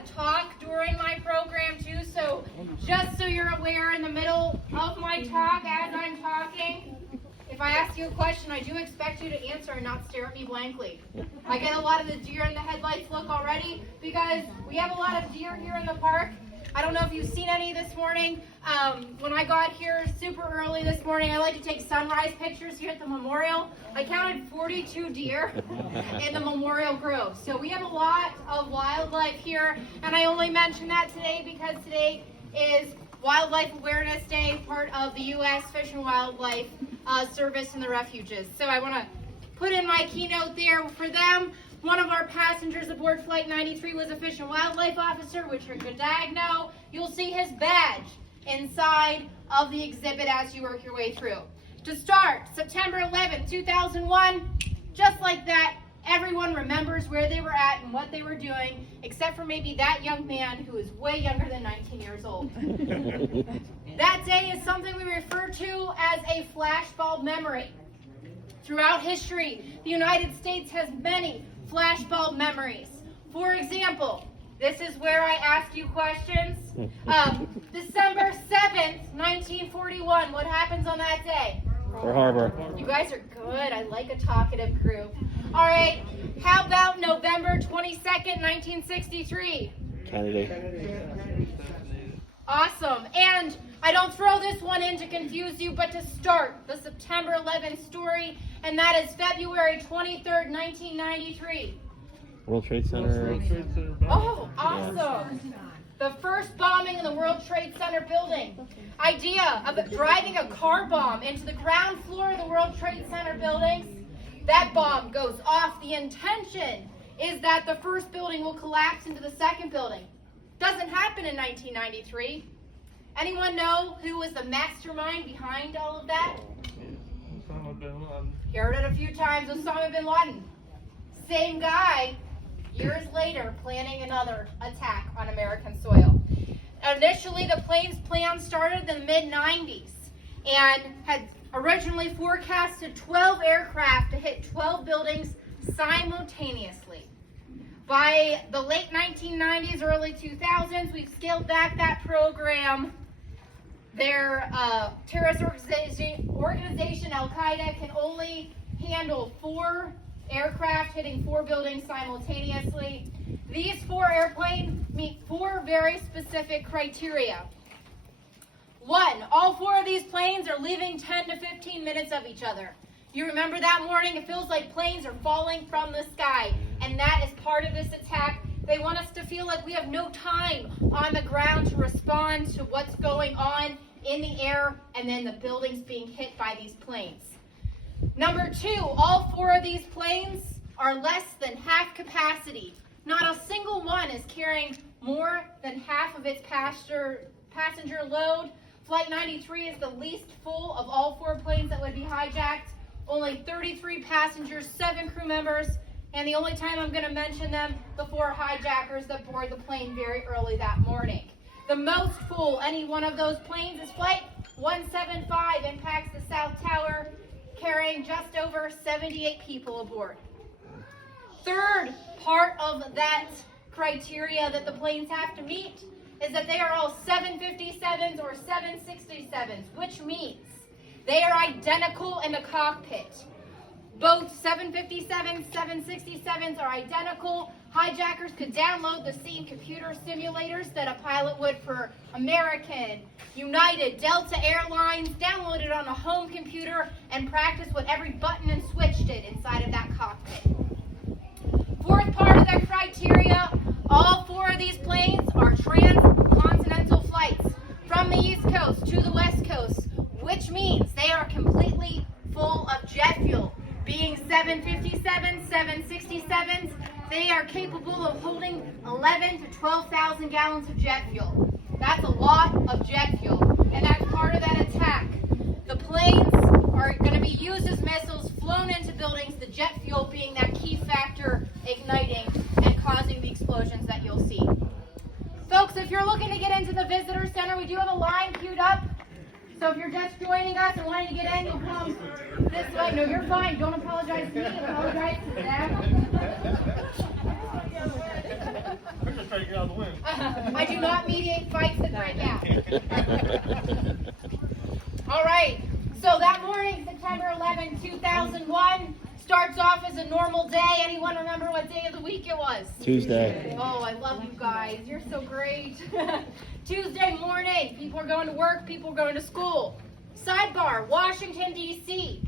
talk during my program too, so just so you're aware, in the middle of my talk, as I'm talking, if I ask you a question, I do expect you to answer and not stare at me blankly. I get a lot of the deer in the headlights look already because we have a lot of deer here in the park. I don't know if you've seen any this morning. When I got here super early this morning, I like to take sunrise pictures here at the memorial. I counted 42 deer in the Memorial Grove. So we have a lot of wildlife here, and I only mention that today because today is Wildlife Awareness Day, part of the U.S. Fish and Wildlife Service and the refuges. So I want to put in my keynote there for them. One of our passengers aboard Flight 93 was a Fish and Wildlife Officer, Richard Godagno. You'll see his badge inside of the exhibit as you work your way through. To start, September 11, 2001, just like that, everyone remembers where they were at and what they were doing, except for maybe that young man who is way younger than 19 years old. That day is something we refer to as a flashbulb memory. Throughout history, the United States has many flashbulb memories. For example, this is where I ask you questions. December 7th, 1941, what happens on that day? Pearl Harbor. You guys are good. I like a talkative group. All right, how about November 22nd, 1963? Kennedy. Awesome. And I don't throw this one in to confuse you, but to start the September 11th story, and that is February 23rd, 1993. World Trade Center. Oh, awesome. The first bombing in the World Trade Center building. Idea of driving a car bomb into the ground floor of the World Trade Center buildings. That bomb goes off. The intention is that the first building will collapse into the second building. Doesn't happen in 1993. Anyone know who was the mastermind behind all of that? Osama bin Laden. Heard it a few times, Osama bin Laden. Same guy, years later, planning another attack on American soil. Initially, the plane's plan started in the mid-90s and had originally forecasted 12 aircraft to hit 12 buildings simultaneously. By the late 1990s, early 2000s, we've scaled back that program. Their terrorist organization, Al-Qaeda, can only handle 4 aircraft hitting 4 buildings simultaneously. These 4 airplanes meet 4 very specific criteria. 1, all 4 of these planes are leaving 10 to 15 minutes of each other. You remember that morning? It feels like planes are falling from the sky, and that is part of this attack. They want us to feel like we have no time on the ground to respond to what's going on in the air and then the buildings being hit by these planes. Number 2, all 4 of these planes are less than half capacity. Not a single one is carrying more than half of its passenger load. Flight 93 is the least full of all 4 planes that would be hijacked. Only 33 passengers, 7 crew members, and the only time I'm going to mention them, the 4 hijackers that board the plane very early that morning. The most full any one of those planes is Flight 175, impacts the South Tower, carrying just over 78 people aboard. Third part of that criteria that the planes have to meet is that they are all 757s or 767s, which means they are identical in the cockpit. Both 757s, 767s are identical. Hijackers could download the same computer simulators that a pilot would for American, United, Delta Airlines, download it on a home computer and practice what every button and switch did inside of that cockpit. Fourth part of that criteria, all 4 of these planes are transcontinental flights from the East Coast to the West Coast, which means they are completely full of jet fuel. Being 757s, 767s, they are capable of holding 11 to 12,000 gallons of jet fuel. That's a lot of jet fuel, and that's part of that attack. The planes are going to be used as missiles, flown into buildings, the jet fuel being that key factor igniting and causing the explosions that you'll see. Folks, if you're looking to get into the visitor center, we do have a line queued up. So if you're just joining us and wanting to get in, you'll come this way. No, you're fine. Don't apologize to me. Apologize to them. We're just trying to get out of the way. not mediate fights that break out. All right. So that morning, September 11, 2001, starts off as a normal day. Anyone remember what day of the week it was? Tuesday. Oh, I love you guys. You're so great. Tuesday morning, people are going to work, people are going to school. Sidebar, Washington, D.C.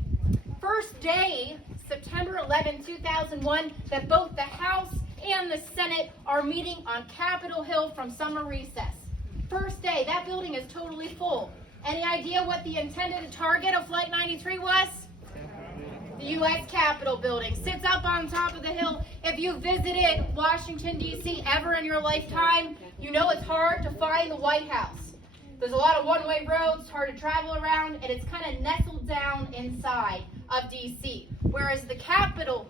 First day, September 11, 2001, that both the House and the Senate are meeting on Capitol Hill from summer recess. First day, that building is totally full. Any idea what the intended target of Flight 93 was? The U.S. Capitol building. Sits up on top of the hill. If you visited Washington, D.C. ever in your lifetime, you know it's hard to find the White House. There's a lot of one-way roads, hard to travel around, and it's kind of nestled down inside of D.C. Whereas the Capitol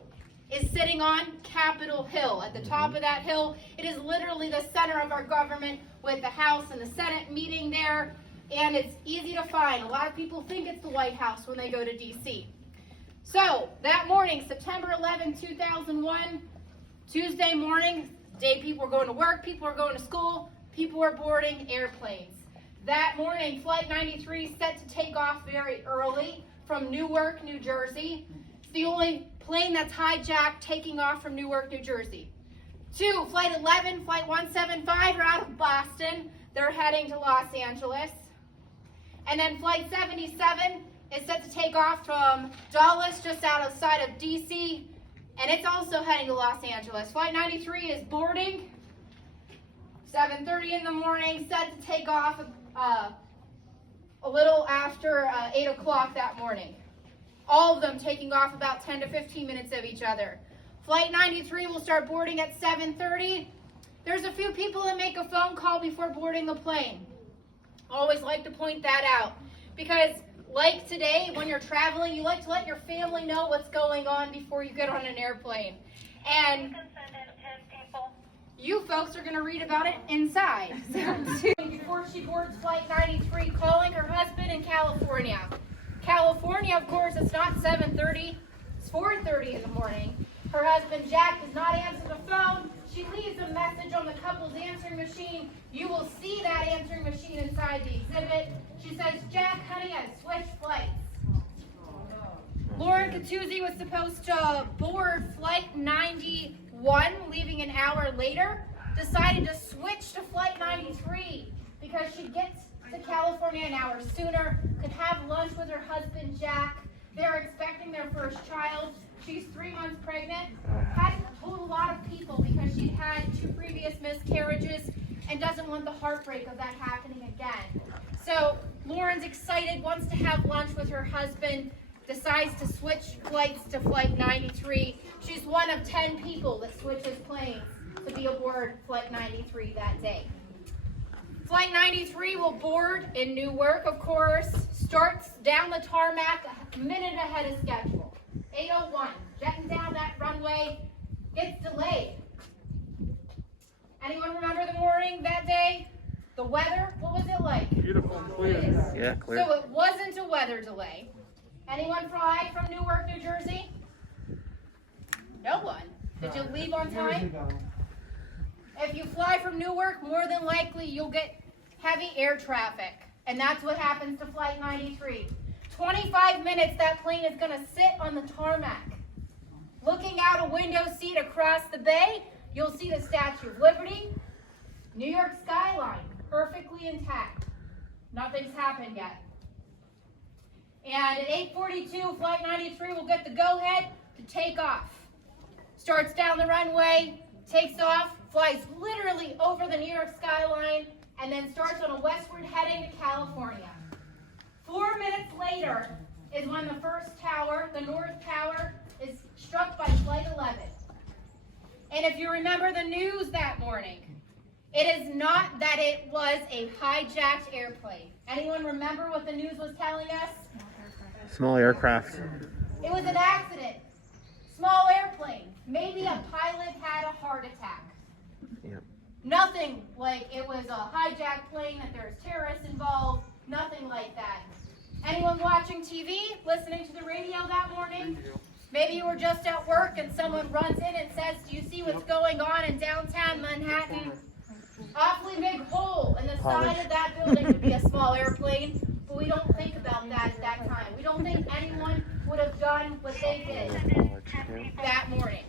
is sitting on Capitol Hill. At the top of that hill, it is literally the center of our government with the House and the Senate meeting there. And it's easy to find. A lot of people think it's the White House when they go to D.C. So, that morning, September 11, 2001, Tuesday morning, day people are going to work, people are going to school, people are boarding airplanes. That morning, Flight 93 set to take off very early from Newark, New Jersey. It's the only plane that's hijacked taking off from Newark, New Jersey. 2, Flight 11, Flight 175 are out of Boston. They're heading to Los Angeles. And then Flight 77 is set to take off from Dulles, just outside of D.C., and it's also heading to Los Angeles. Flight 93 is boarding, 7:30 in the morning, set to take off a little after 8 o'clock that morning. All of them taking off about 10 to 15 minutes of each other. Flight 93 will start boarding at 7:30. There's a few people that make a phone call before boarding the plane. Always like to point that out because like today when you're traveling, you like to let your family know what's going on before you get on an airplane. And you folks are going to read about it inside. Before she boards Flight 93, calling her husband in California. California, of course, it's not 7:30, it's 4:30 in the morning. Her husband Jack does not answer the phone. She leaves a message on the couple's answering machine. You will see that answering machine inside the exhibit. She says, Jack, honey, I switched flights. Lauren Catuzzi was supposed to board Flight 91, leaving an hour later. Decided to switch to Flight 93 because she gets to California an hour sooner, could have lunch with her husband, Jack. They're expecting their first child. She's 3 months pregnant. Hadn't told a lot of people because she'd had 2 previous miscarriages and doesn't want the heartbreak of that happening again. So Lauren's excited, wants to have lunch with her husband, decides to switch flights to Flight 93. She's one of 10 people that switches planes to be aboard Flight 93 that day. Flight 93 will board in Newark, of course, starts down the tarmac a minute ahead of schedule. 8:01, jetting down that runway, gets delayed. Anyone remember the morning that day? The weather, what was it like? Beautiful and clear. Yeah, clear. So it wasn't a weather delay. Anyone fly from Newark, New Jersey? No one. Did you leave on time? If you fly from Newark, more than likely you'll get heavy air traffic. And that's what happens to Flight 93. 25 minutes that plane is going to sit on the tarmac. Looking out a window seat across the bay, you'll see the Statue of Liberty, New York skyline, perfectly intact. Nothing's happened yet. And at 8:42, Flight 93 will get the go-ahead to take off. Starts down the runway, takes off, flies literally over the New York skyline, and then starts on a westward heading to California. 4 minutes later is when the first tower, the North Tower, is struck by Flight 11. And if you remember the news that morning, it is not that it was a hijacked airplane. Anyone remember what the news was telling us? Small aircraft. It was an accident. Small airplane. Maybe a pilot had a heart attack. Yep. Nothing like it was a hijacked plane, that there's terrorists involved. Nothing like that. Anyone watching TV, listening to the radio that morning? Maybe you were just at work and someone runs in and says, do you see what's going on in downtown Manhattan? Awfully big hole polish. of that building would be a small airplane, but we don't think about that at that time. We don't think anyone would have done what they did Polish, yeah. that morning.